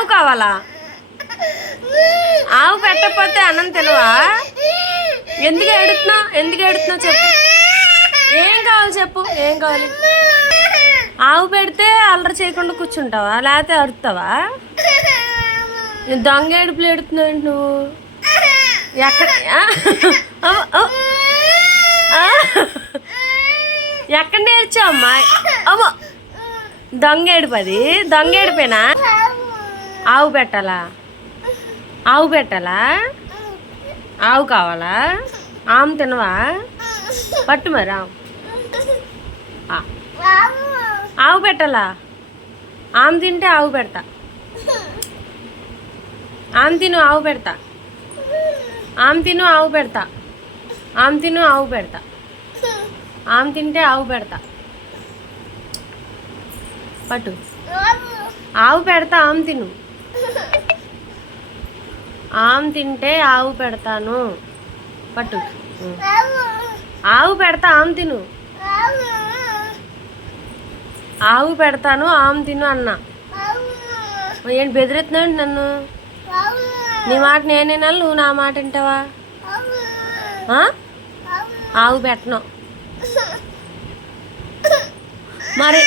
ఆవు కావాలా? ఆవు పెట్టకపోతే అన్నం తినవా? ఎందుకు ఏడుతున్నావు ఎందుకు ఏడుతున్నావు చెప్పు. ఏం కావాలి చెప్పు? ఏం కావాలి? ఆవు పెడితే అల్లరి చేయకుండా కూర్చుంటావా? లేకపోతే అరుతావా? దొంగ ఏడుపులు ఏడుతున్నావు నువ్వు? ఎక్కడ ఎక్కడ నేర్చావు అమ్మా అవ్వ. దొంగ ఏడుపు అది? దొంగ ఏడిపోయినా ఆవు పెట్టాలా? ఆవు పెట్టాలా? ఆవు కావాలా? ఆమె తినవా? పట్టు మరి ఆవు. ఆవు పెట్టాలా? ఆమె తింటే ఆవు పెడతా. ఆమె తిను ఆవు పెడతా. ఆమె తిను ఆవు పెడతా. ఆమె తిను ఆవు పెడతా. ఆమె తింటే ఆవు పెడతా. పట్టు. ఆవు పెడతా ఆమె తిను. ఆమ్ తింటే ఆవు పెడతాను. పట్టు. ఆవు పెడతా ఆమ్ తిను. ఆవు పెడతాను ఆమ్ తిను అన్న. ఏంటి బెదిరెత్తున్నాడు నన్ను? నీ మాట నేనేనా నువ్వు నా మాట వింటావా? ఆవు పెట్టను. మరి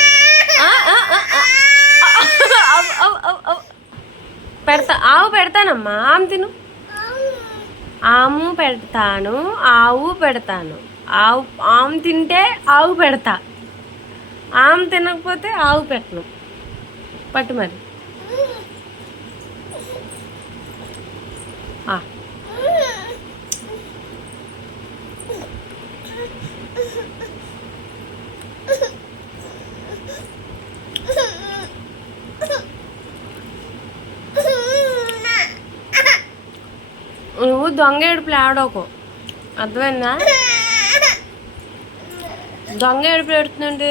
పెడతా ఆవు పెడతానమ్మా. ఆమె తిను. ఆము పెడతాను ఆవు పెడతాను. ఆవు ఆమె తింటే ఆవు పెడతా. ఆమె తినకపోతే ఆవు పెట్టను. పట్టు మరి. నువ్వు దొంగ ఏడుపులు ఆడోకు అర్థమైందా? దొంగ ఏడుపులు ఏడుతుందంటే?